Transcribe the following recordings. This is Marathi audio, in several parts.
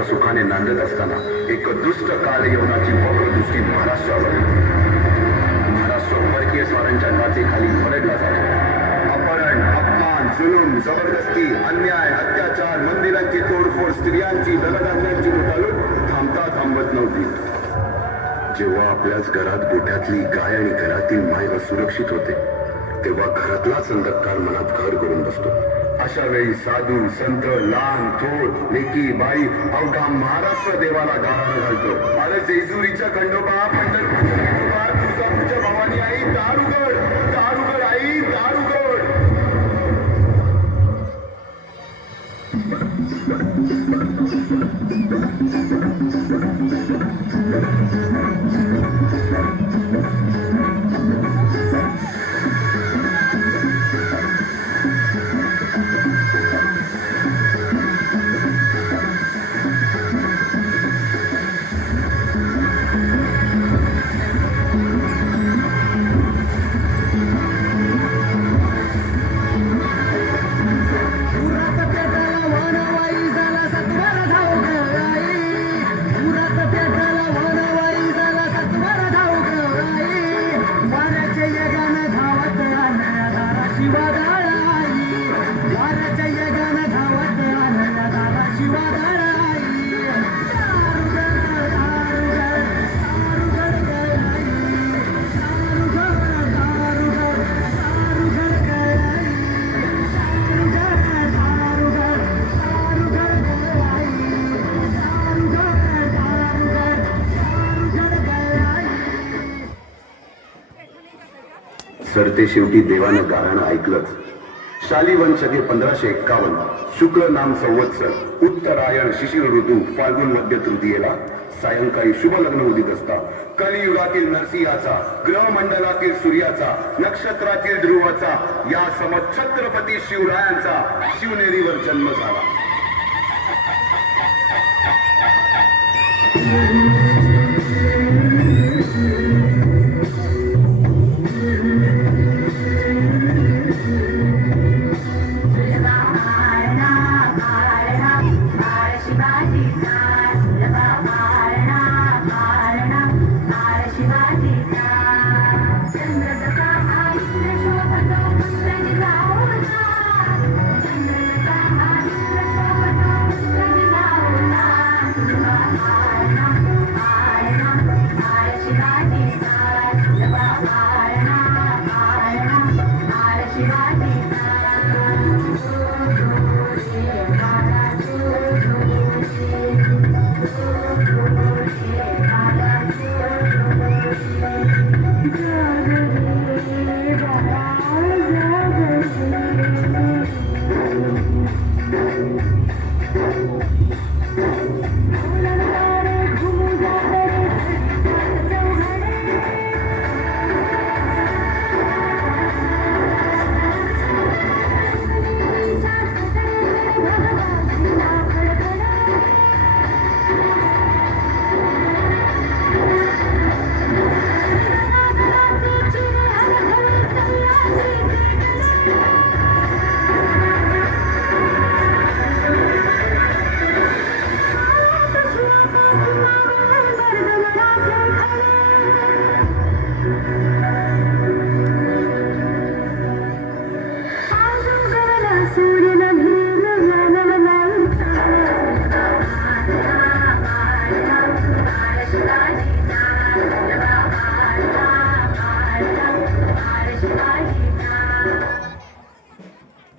विकासा सुखाने नांदत असताना एक दुष्ट काळ यवनाची वक्र दृष्टी महाराष्ट्रावर. महाराष्ट्र परकीय स्वारांच्या टाचेखाली भरडला जातो. अपहरण, अपमान, जुलूम, जबरदस्ती, अन्याय, अत्याचार, मंदिरांची तोडफोड, स्त्रियांची दगडांची लुटालूट थांबता थांबत नव्हती. जेव्हा आपल्याच घरात गोठ्यातली गाय आणि घरातील माय असुरक्षित होते, तेव्हा घरातलाच अंधकार मनात घर करून बसतो. अशा वेळी साधू, संत, लहान, थोर, लेकी, बाई अवघा महाराष्ट्र देवाला गाराणं घालतो. अरे जेजुरीच्या खंडोबा, पंढरपूरच्या तुळजापूरच्या भवानी आई, दार उघड, दार उघड आई, दार उघड. सरते शेवटी देवानं गाराणं ऐकलंच. शालिवन शके 1551 शुक्ल नाम संवत्सर, उत्तरायण शिशिर ऋतू, फाल्गुन मध्य तृतीयेला सायंकाळी शुभ लग्न उदित असता कलियुगातील नरसिंहाचा, ग्रहमंडलातील सूर्याचा, नक्षत्रातील ध्रुवाचा, या समछत्रपती शिवरायांचा शिवनेरीवर जन्म झाला.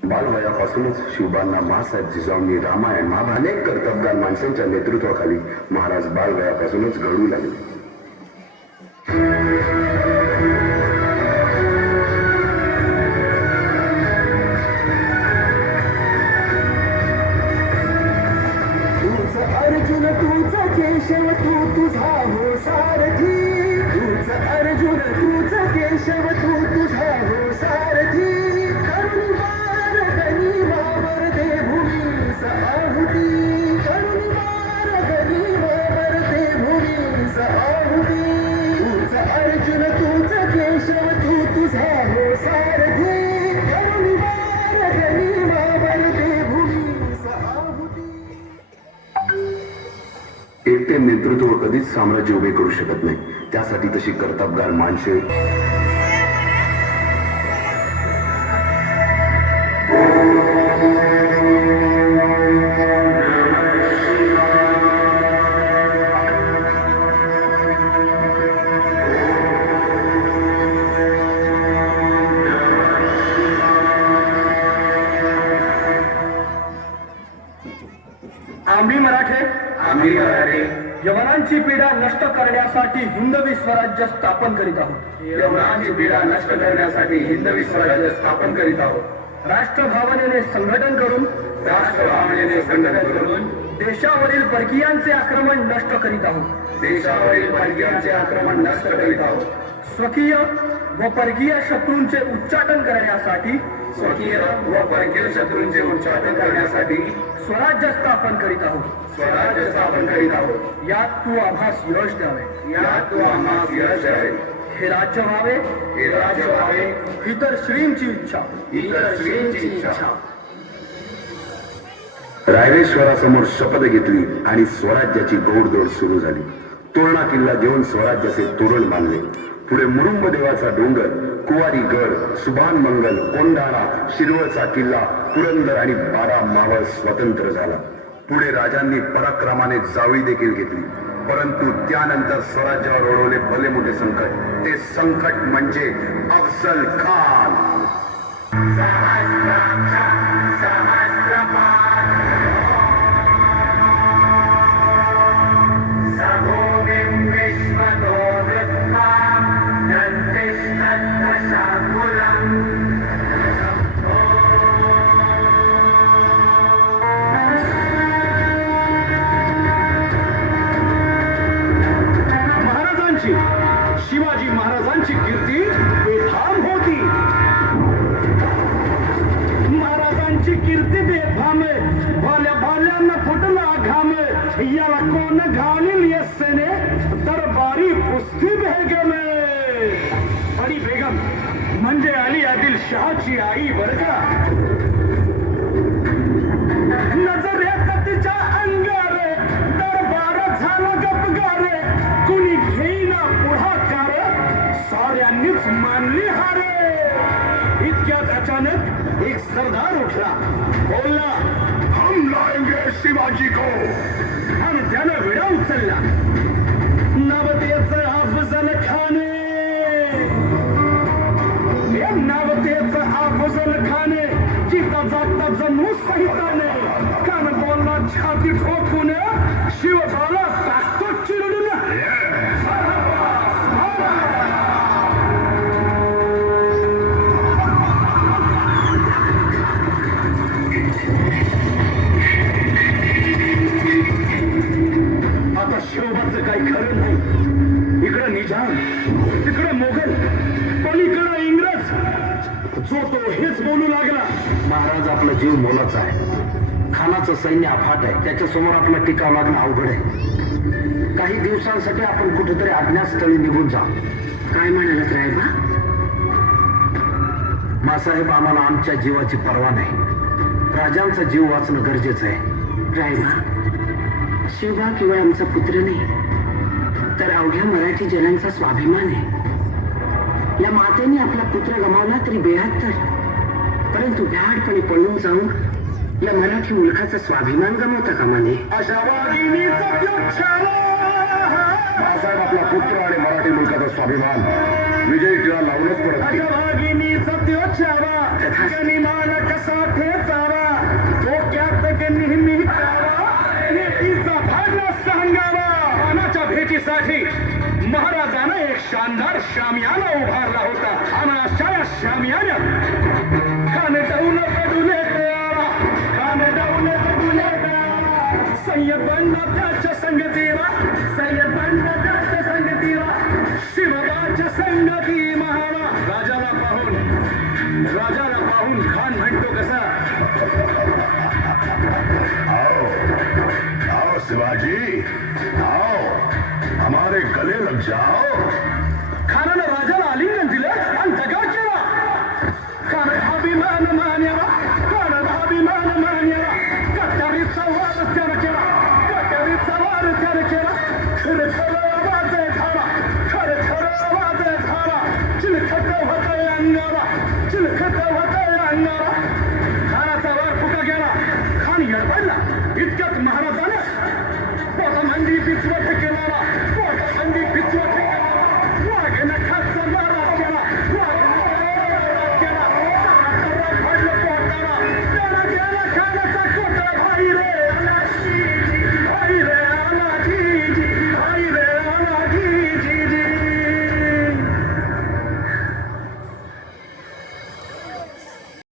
बालवयापासूनच शिवबांना माँसाहेब जिजाऊंनी रामायण, महाभारत अनेक कर्तबगार माणसांच्या नेतृत्वाखाली महाराज बालवयापासूनच घडू लागले. अर्जुन तूच केशव तू तुझा हो सारथी, तूच अर्जुन तूच केशव तू तुझा हो सारथी. करुणी मार गणी वावर दे भूमीस आहुती, करुणी मार गणी वावर दे भूमीस आहुती. तूच अर्जुन कधीच साम्राज्य उभे करू शकत नाही. त्यासाठी तशी कर्तबगार माणसे आम्ही मराठे यवनांची पीडा नष्ट करण्यासाठी हिंदवी स्वराज्य स्थापन करीत आहोत. यवनांची पीडा नष्ट करण्यासाठी हिंदवी स्वराज्य स्थापन करीत आहोत. राष्ट्रभावनेने संघटन करून राष्ट्रभावनेने संघटन करून देशावरील परकीयांचे आक्रमण नष्ट करीत आहोत. देशावरील परकीयांचे आक्रमण नष्ट करीत आहोत. स्वकीय व परकीय शत्रूंचे उच्चाटन करण्यासाठी स्वकीय व परकीय शत्रूंचे उच्चाटन करण्यासाठी स्वराज्य स्थापन करीत आहोत. स्वराज्य स्थापन करीत आहोत. यात तू आम्हास यश द्यावे. यात तू आम्हास यश द्यावे. हे राज्य व्हावे, हे राज्य व्हावे ही तर श्रींची इच्छा. ही तर श्रींची इच्छा. रायरेश्वरासमोर शपथ घेतली आणि स्वराज्याची घोडदौड सुरू झाली. तोरणा किल्ला घेऊन स्वराज्याचे तोरण बांधले. पुढे मुरुंब देवाचा डोंगर, कुवारी गड, सुभान मंगल, कोंढाणा, शिरवळचा किल्ला, पुरंदर आणि 12 मावळ स्वतंत्र झाला. पुढे राजांनी पराक्रमाने जावळी देखील घेतली. परंतु त्यानंतर स्वराज्यावर ओढवले भले मोठे संकट. ते संकट म्हणजे अफजल खान. शिवाजी महाराजांची कीर्ती बेफाम होती. महाराजांची कीर्ती बेफाम भाल्या भाल्यांना फुटला घाम. याला कोण घालील येसेने दरबारी कुस्ती बेगमे. बडी बेगम म्हणजे अली आदिल शहाची आई बर का. नजरेत तिच्या अंगारे दरबार झाला गपगारे. कुणी घेईना पुढाकार, साऱ्यांनीच मानली हारे. इतक्यात अचानक एक सरदार उठला, बोलला, हम लाएंगे शिवाजी को. आणि त्यानं विडा उचलला. नवतेचं अफजल खाने, नवतेचं अफजल खाने जिता जाता जणू सहिताने. कान बोलला छाती ठोकून, शिवबाला टाकतो चिरडून. आता शिवबाचं काही खरं नाही. इकडं निजाम, तिकडं मोगल, पलीकडं इंग्रज. जो तो हेच बोलू लागला, महाराज आपला जीव मोलाचा आहे. खानाचं सैन्य अफाट आहे. त्याच्यासमोर आपला टिकाव लागणं अवघड आहे. काही दिवसांसाठी आपण कुठेतरी अज्ञातस्थळी निघून जा. काय म्हणालात रायबा? मासाहेब, आम्हाला आमच्या जीवाची पर्वा नाही. राजांचा जीव वाचणं गरजेचं आहे. रायबा, शिवबा केवळ आमचा पुत्र नाही, तर अवघ्या मराठी जनांचा स्वाभिमान आहे. या मातेने आपला पुत्र गमावला तरी बेहत्तर, परंतु भ्याडपणे पळून जाऊन या मराठी मुलखाचा स्वाभिमान गमावता कामा नये. अशा वाघिणीचा बाळासाहेब आपला पुत्र आणि मराठी मुलकाचा स्वाभिमान विजयी टिळा लावूनच पडत नाही. वाघिणीचा त्योछावा, गनिमान कसा ठेचावा, डोक्यात नेहमी कावा, नेतीचा भांडा सांगावा. मानाच्या भेटीसाठी महाराजानं एक शानदार शामियाना उभारला होता. आणि अशा या शामियान्यात खान डाऊन पडून सय्यद बंडा त्याच्या संगतीला, सय्यद बंडा त्याच्या संगतीला, शिवबाच्या संगती महावा. राजाला पाहून खान म्हणतो कसा, आओ आओ शिवाजी, आओ हमारे गले लग जाओ. खानानं